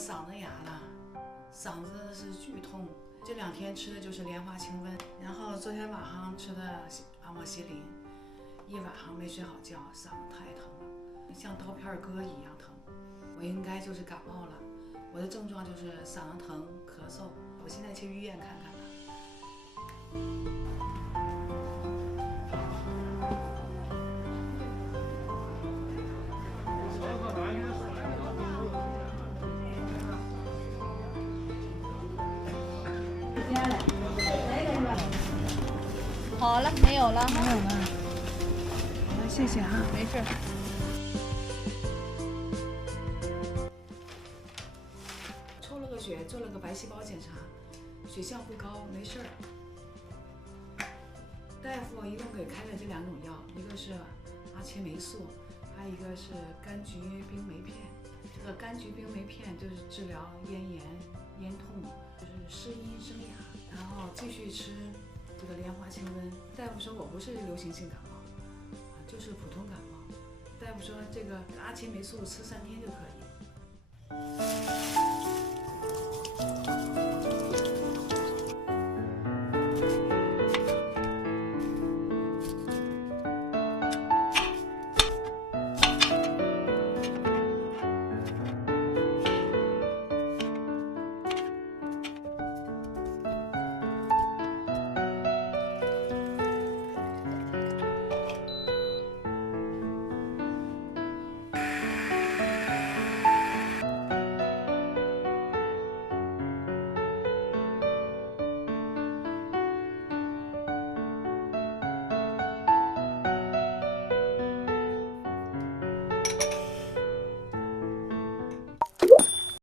嗓子哑了，嗓子是剧痛。这2天吃的就是莲花清瘟，然后昨天晚上吃的阿莫西林，一晚上没睡好觉，嗓子太疼了，像刀片割一样疼。我应该就是感冒了，我的症状就是嗓子疼、咳嗽。我现在去医院看看吧。好了，没有了，没有了。好了，谢谢哈。没事。抽了个血，做了个白细胞检查，血象不高，没事儿。大夫一共给开了这2种药，一个是阿切霉素，还有一个是柑橘冰酶片。这个柑橘冰酶片就是治疗咽炎、咽痛，就是失音生哑，然后继续吃这个莲花清瘟。大夫说我不是流行性感冒，就是普通感冒。大夫说这个阿切霉素吃3天就可以。